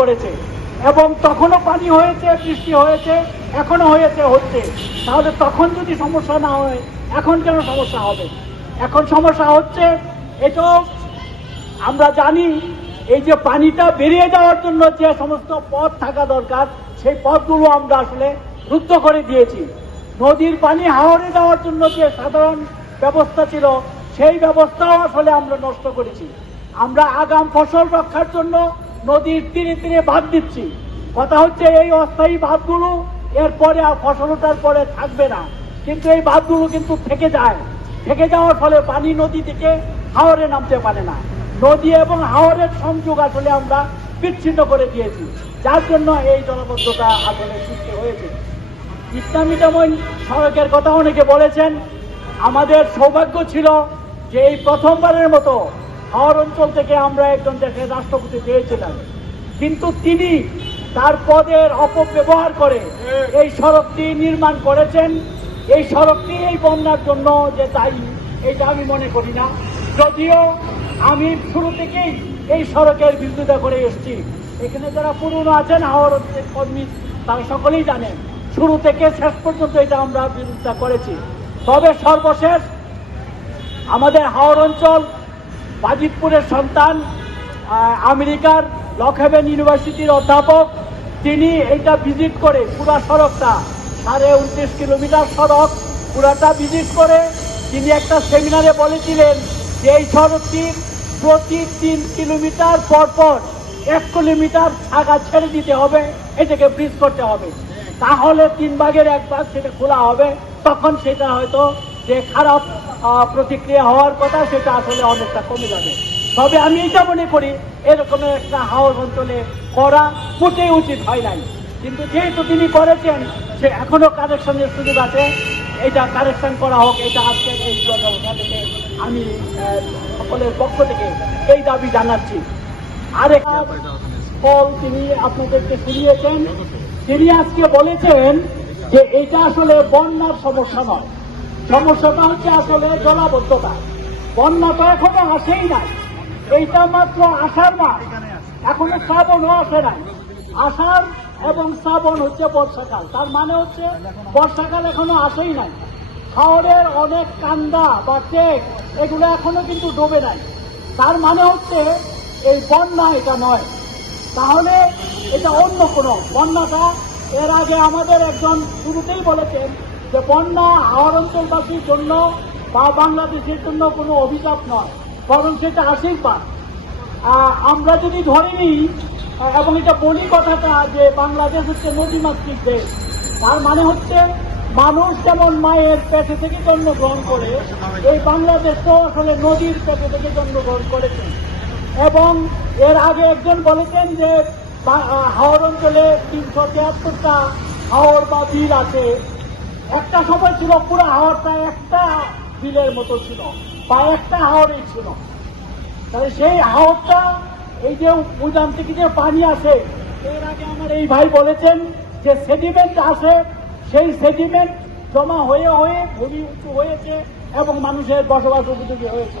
করেছে। এবং তখনও পানি হয়েছে, বৃষ্টি হয়েছে এখনও হয়েছে, হচ্ছে। তাহলে তখন যদি সমস্যা না হয়, এখন কেন সমস্যা হবে? এখন সমস্যা হচ্ছে এটাও আমরা জানি, এই যে পানিটা বেরিয়ে যাওয়ার জন্য যে সমস্ত পথ থাকা দরকার, সেই পথগুলো আমরা আসলে রুদ্ধ করে দিয়েছি। নদীর পানি হাওড়ে যাওয়ার জন্য যে সাধারণ ব্যবস্থা ছিল, সেই ব্যবস্থাও আসলে আমরা নষ্ট করেছি। আমরা আগাম ফসল রক্ষার জন্য নদীর তীরে তীরে বাঁধ দিচ্ছি। কথা হচ্ছে এই অস্থায়ী বাঁধগুলো এরপরে আর ফসল ওঠার পরে থাকবে না। কিন্তু এই বাঁধগুলো কিন্তু থেকে যায়। থেকে যাওয়ার ফলে পানি নদী থেকে হাওরে নামতে পারে না। নদী এবং হাওরের সংযোগ আসলে আমরা বিচ্ছিন্ন করে দিয়েছি। যার জন্য এই জলবদ্ধতা আসলে সৃষ্টি হয়েছে। ইসলামী যেমন সড়কের কথা অনেকে বলেছেন, আমাদের সৌভাগ্য ছিল যে এই প্রথমবারের মতো হাওর অঞ্চল থেকে আমরা একজন দেশের রাষ্ট্রপতি পেয়েছিলাম। কিন্তু তিনি তার পদের অপব্যবহার করে এই সড়কটি নির্মাণ করেছেন। এই সড়কটি এই বন্যার জন্য যে দায়ী, এটা আমি মনে করি না। যদিও আমি শুরু থেকেই এই সড়কের বিরোধিতা করে এসেছি। এখানে যারা পুরনো আছেন, হাওর কর্মী, তারা সকলেই জানেন, শুরু থেকে শেষ পর্যন্ত এটা আমরা বিরোধিতা করেছি। তবে সর্বশেষ আমাদের হাওর অঞ্চল বাজিতপুরের সন্তান আমেরিকার লকহেভেন ইউনিভার্সিটির অধ্যাপক। তিনি এটা ভিজিট করে পুরা সড়কটা, সাড়ে উনত্রিশ কিলোমিটার সড়ক, পুরাটা ভিজিট করে। তিনি একটা সেমিনারে বলেছিলেন যে এই সড়কটি প্রতি তিন কিলোমিটার পর পর এক কিলোমিটার আগা ছেড়ে দিতে হবে, এটাকে ব্রিজ করতে হবে। তাহলে তিন ভাগের এক ভাগ সেটা খোলা হবে, তখন সেটা হয়তো যে খারাপ প্রতিক্রিয়া হওয়ার কথা সেটা আসলে অনেকটা কমে যাবে। তবে আমি এটা মনে করি এরকমের একটা হাওর অঞ্চলে করা মোটেই উচিত হয় নাই। কিন্তু যেহেতু তিনি করেছেন, সে এখনও কারেকশনের সুযোগ আছে। এটা কারেকশন করা হোক, এটা আজকে এই ব্যবস্থা থেকে আমি সকলের পক্ষ থেকে এই দাবি জানাচ্ছি। আরেকটা ফল তিনি আপনাদেরকে শুনিয়েছেন। তিনি আজকে বলেছেন যে এটা আসলে বন্যার সমস্যা নয়। সমস্যাটা হচ্ছে আসলে জলাবদ্ধতা। বন্যা তো এখনও আসেই নাই। এইটা মাত্র আষাঢ় মাস। এখনও শ্রাবণও আসে নাই। আষাঢ় এবং শ্রাবণ হচ্ছে বর্ষাকাল। তার মানে হচ্ছে বর্ষাকাল এখনও আসেই নাই। শহরের অনেক কান্দা বা টেক এগুলো এখনও কিন্তু ডোবে নাই। তার মানে হচ্ছে এই বন্যা এটা নয়। তাহলে এটা অন্য কোনো বন্যাটা। এর আগে আমাদের একজন শুরুতেই বলেছেন যে বন্যা হাওড় অঞ্চলবাসীর জন্য বা বাংলাদেশের জন্য কোনো অভিশাপ নয়, বরং সেটা আশীর্বাদ আমরা যদি ধরে নিই এবং এটা বলি কথাটা যে বাংলাদেশ হচ্ছে নদীমাতৃক দেশ। তার মানে হচ্ছে মানুষ যেমন মায়ের পেটে থেকে জন্মগ্রহণ করে, এই বাংলাদেশ তো আসলে নদীর পেটে থেকে জন্মগ্রহণ করেছে। এবং এর আগে একজন বলেছেন যে হাওড় অঞ্চলে তিনশো তিয়াত্তরটা হাওড় বা বিল আছে। একটা সময় ছিল পুরো হাওড়টা একটা বিলের মতো ছিল বা একটা হাওড়ই ছিল। তাহলে সেই হাওড়টা এই যে উদান থেকে যে পানি আসে, এর আগে আমার এই ভাই বলেছেন যে সেডিমেন্ট আসে, সেই সেডিমেন্ট জমা হয়ে হয়ে ভূমি উঁচু হয়েছে এবং মানুষের বসবাস উপযোগী হয়েছে।